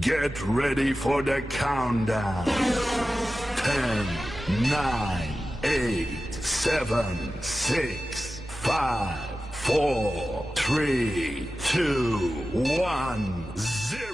Get ready for the countdown. 10, 9, 8, 7, 6, 5, 4, 3, 2, 1, 0.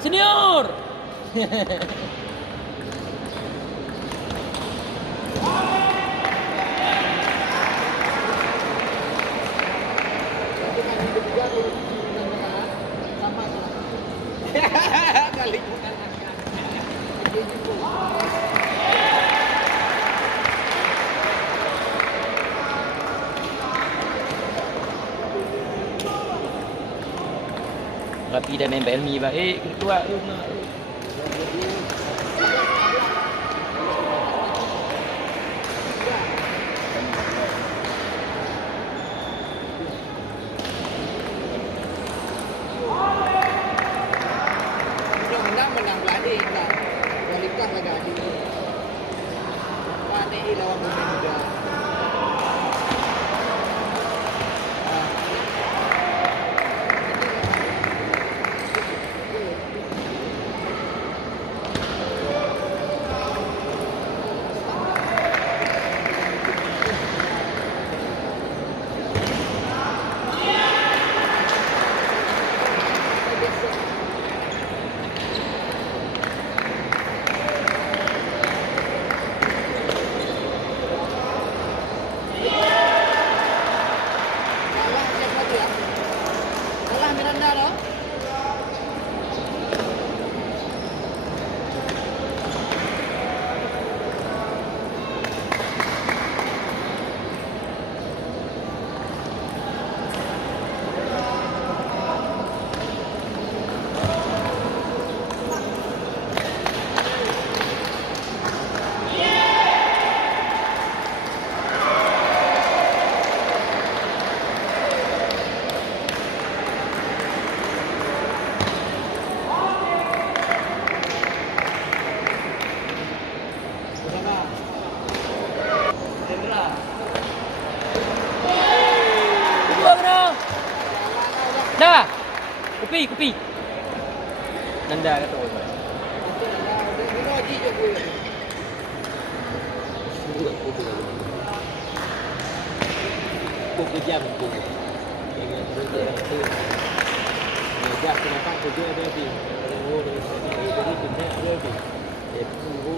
Senior. Rapi dah main Belmi baik, kena keluar tu nak. Menang Belanda lah. Kualitas lagi adik. Mana ini lawan pemain muda. Miranda dah. Dah. Kopi. Nanda kata orang. Minum haji je gue. Pukul jam tu. Dengan kerja tu. Jam kenapa kerja ada di. Oh, jadi kita ada di. Itu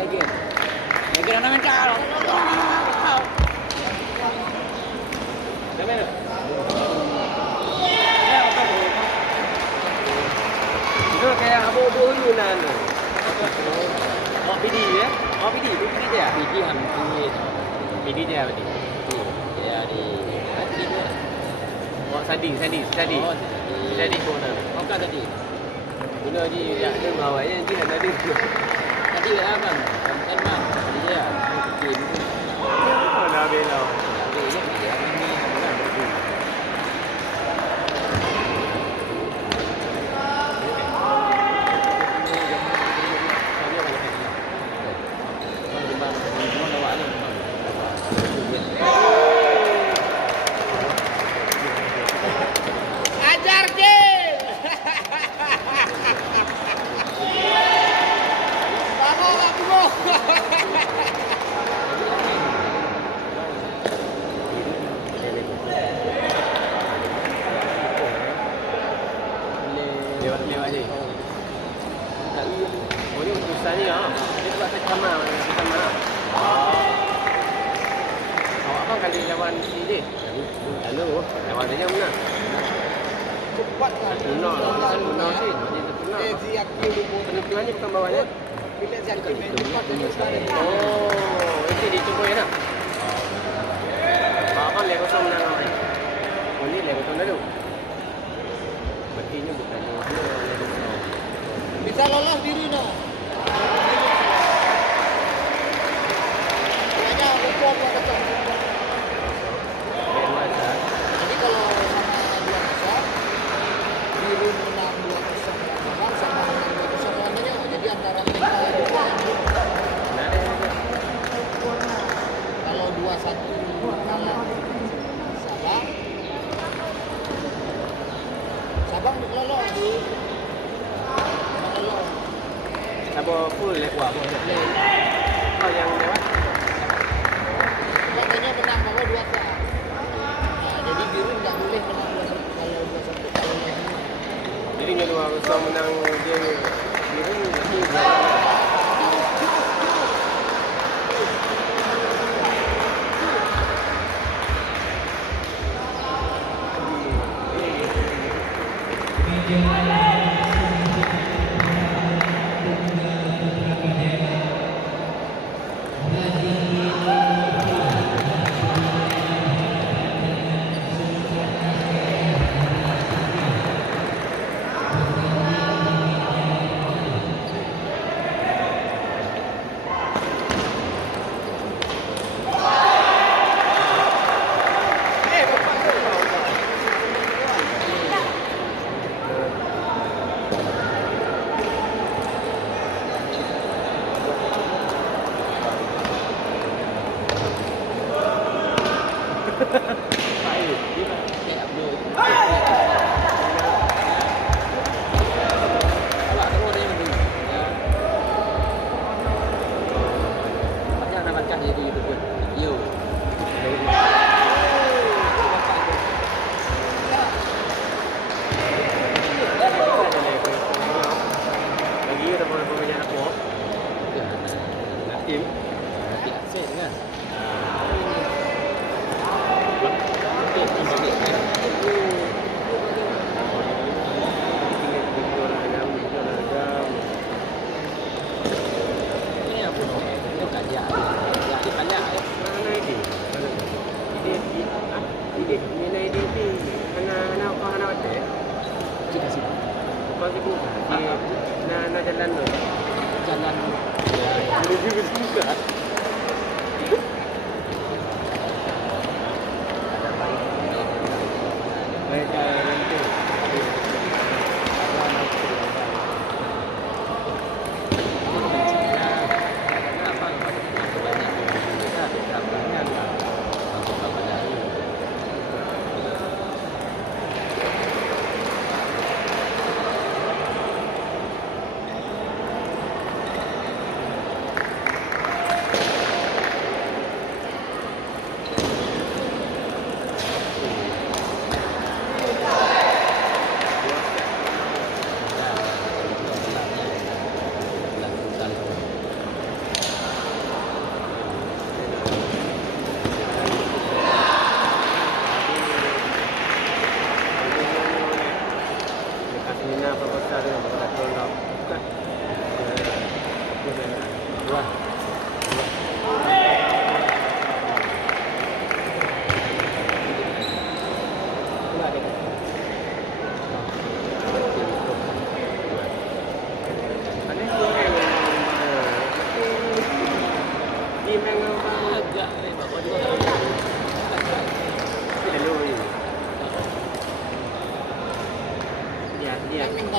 Lagi nak main kau. Itu kayak abu-abu Yunan. Oh, PD ya? Oh, PD dia. PD hampir. PD dia berarti. Dia di hati dia. Oh, Sandi. Oh, Sandi corner. Oh, kan tadi. Bila dia ada bawah yang dia ada. Tadi apa? Kan bang. Dia. Okey. Oh, dah bela. Dia ni bukan betul. Ajar je. Bangun aku. Lewat je. Oh, ni urusan ni ah. Dia buat sama. Awak abang kali lawan si dia. Lalu lawan dia mana? Cepat kan. Tuna sih. Dia tuna. Siap dulu. Penentuannya bukan bawahnya. Bila siap main cepat dia sekarang. Oh, itu dia cuba ya nak. Abang dia kosong menang awak. Oh, ni dia kosong dulu. Berarti bukan dia. Bisa lolos diri no. Kayaknya hukum ada contoh. Jadi kalau sama dua besar, biru menang 2-0 lawan sama menang 2-0 lawannya. Jadi antara mereka yang dua yang dua. Kalau 2-1 kalah salah, abang lolong. Abang lolong. Apa full lekwa apa boleh. Oh yang lewat. Katanya menang bawa 2 sah. Jadi biru nggak boleh menang 2-1 kalau 2-1 kalau yang ini. Jadi kalau Arusah menang dia biru nanti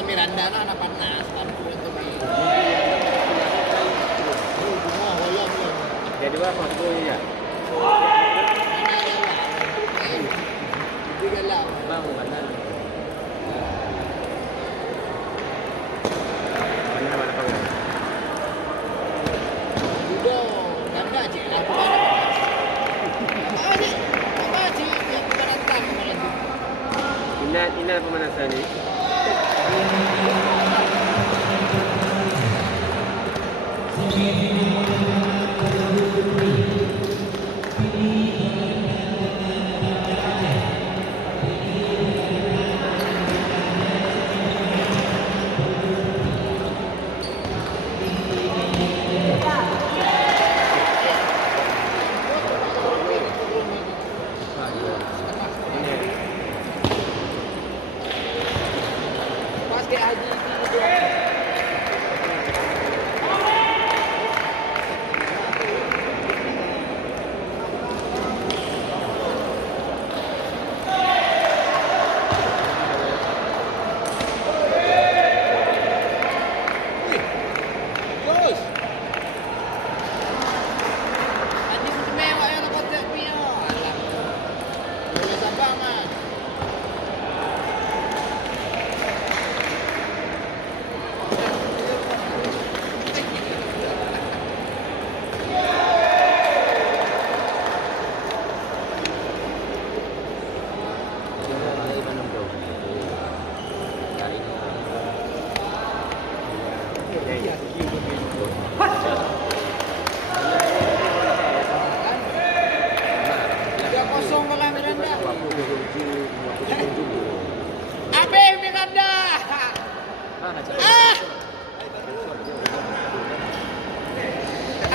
Miranda anak panas kan untuk di semua wayang ya. Jadi apa ya? Itu galau. Bang, benar. Mana apa enggak? Judo, ganda cik lah bukan. Apa cik yang pemanasan malam tu? Ina pemanasan ni. Pas ke haji tu.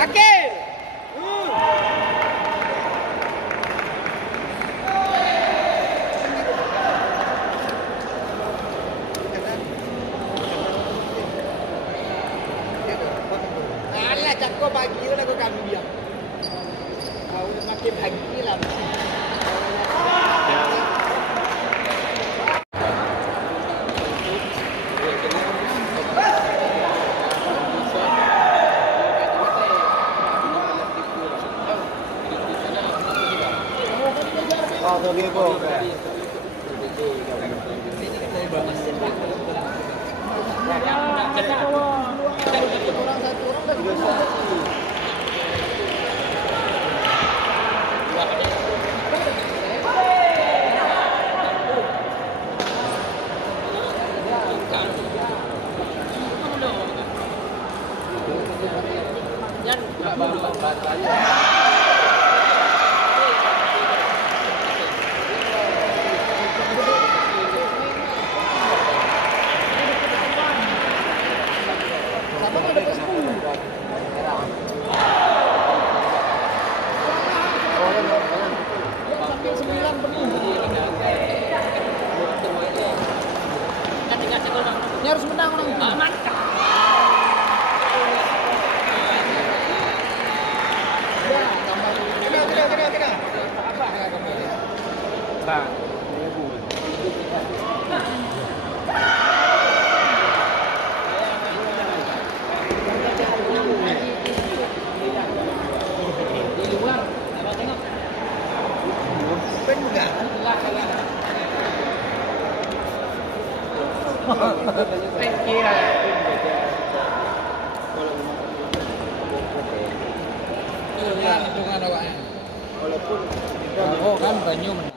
Kaki. Alah cakap pagi tu lah kau kami dia. Kau makin pagi lah. Oh, tu dia kau. Orang satu orang dah juga. Sama ada ke 10. Sampai 9 penuh. Ini harus menang orang itu. Mantap. Ya, tambah. Kena. Bang. Di luar, abang tengok. Ben enggak? Kira. Hitungan awaknya. Walaupun Oh kan banyu menang.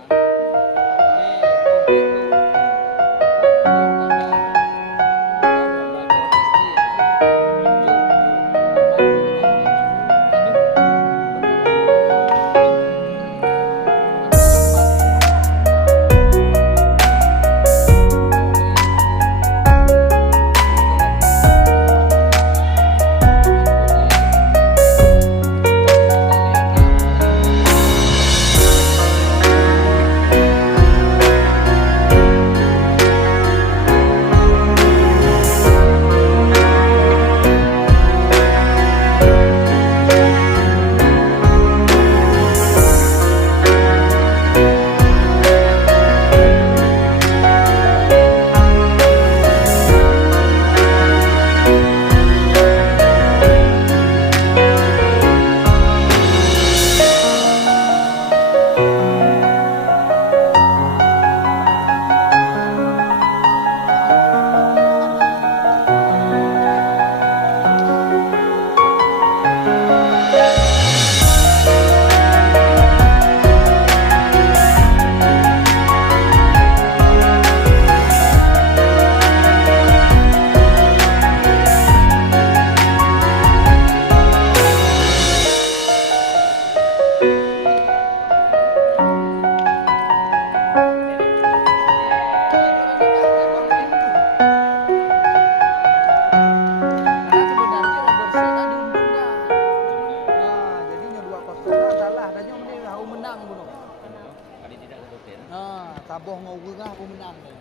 Taboh ngau ngah aku menang ni.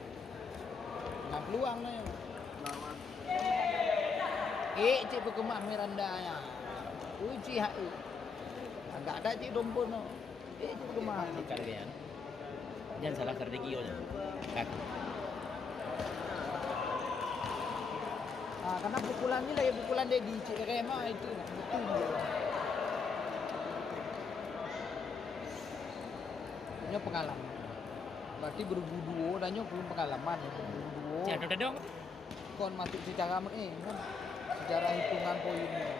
Nak peluang ni. Cik Pekemah Miranda nya. Uji hak. Agak ada cik dompon no. Cik Pekemah. Kalian. Jangan salah strategi aja. Kaki. Karena pukulan ni lah ya pukulan dia di Cik Rema itu. Betul dia. Punya pengalaman. Berarti berbuduo dan nyo belum pengalaman ya berbuduo. Cik ada dong. Kon masuk secara kan sejarah hitungan poin ni.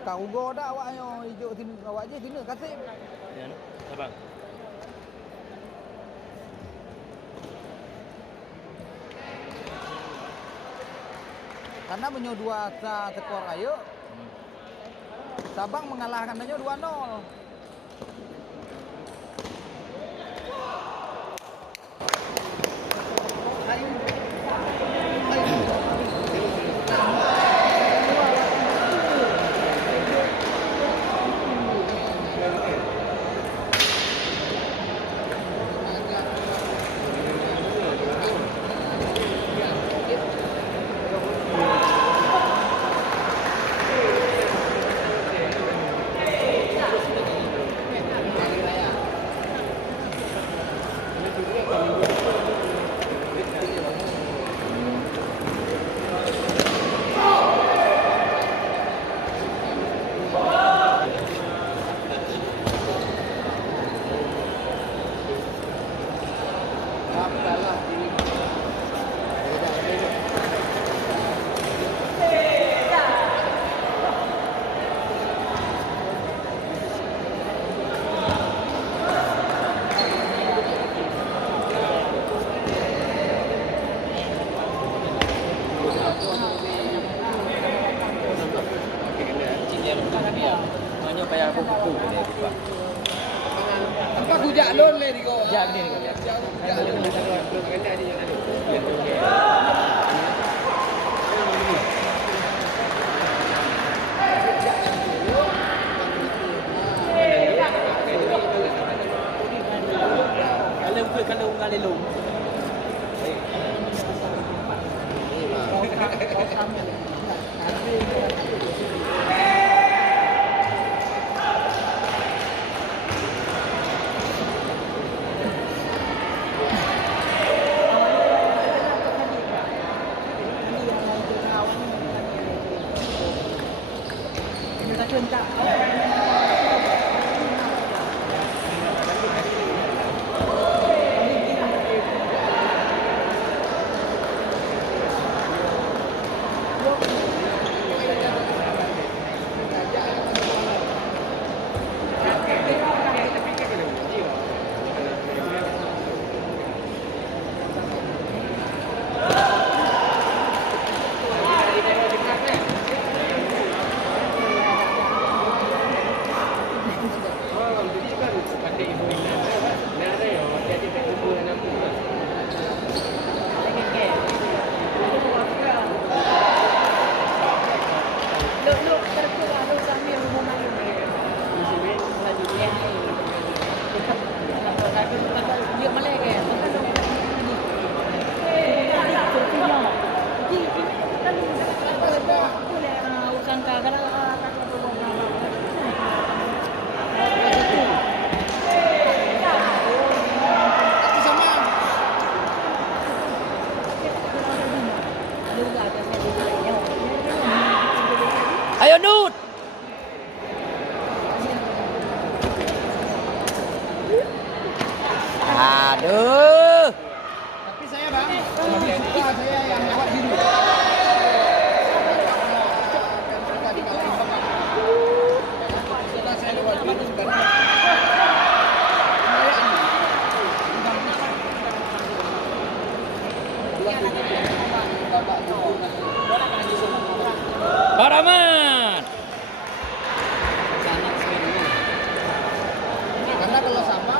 Tahu go dak awaknya hijau tin awak je tina kasih. Ya, abang. Karena menyo 2 skor ayo. Sabang mengalahkan menyo 2-0. Apalah ini. Banyak payah buku dia buka. Apa hujak lon le di ko. Jak ni ni. Kalau bukan kalau ngali lum. Ayo Nut. Aduh. Tapi saya bang, saya yang lewat biru. Setelah saya lewat biru sebenarnya. Paraman. Karena kalau sama,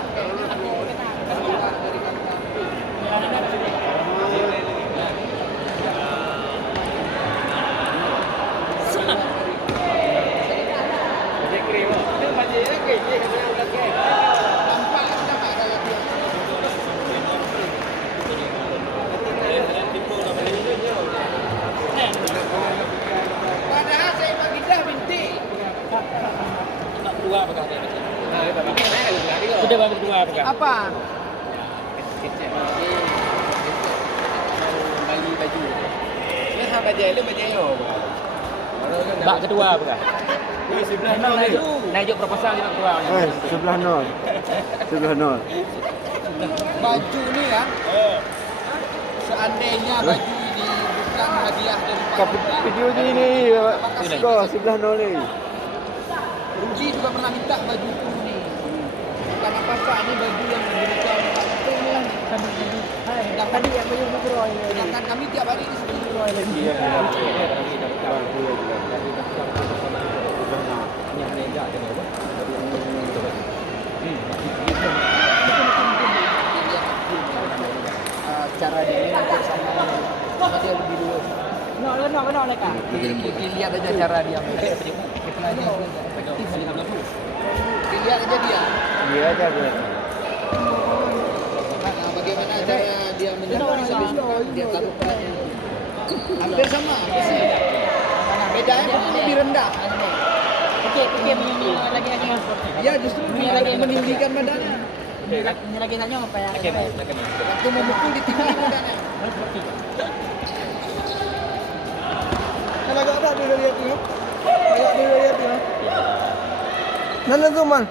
padahal saya bagi dah bintik. Nak berdua apakah dia? Sudah berdua apakah? Apa? Bagi baju. Ni hang baju lu baju yo. Bak kedua apakah? Ni sebelah Memang naik proposal dia nak keluar. Sebelah nol. Sebelah nol. Baju ni kan, seandainya baju ini bukan hadiah dari Pak Bunda, Video ni skor sebelah nol ni. Ruji juga pernah minta baju ni. Bukan apa-apa, ni baju yang diberikan Pak Bunda ni lah. Tadi yang baju Nugroh ini. Sedangkan kami tiap hari di sini Nugroh ini. Cara dia ni hampir sama dia lebih dulu. Nak nak kak. Kita lihat aja cara dia. Lihat aja dia. Dia ada ke? Bagaimana cara dia menyerang habis dia taruh perannya. Hampir sama. Bedanya lebih rendah. Okey, lagi. Dia justru meninggikan badannya. Ini lagi tanya apa ya? Waktu memukul ditinggikan badannya. Kalau ada dulu lihat tu. Agak dulu lihat tu. Nana tu man.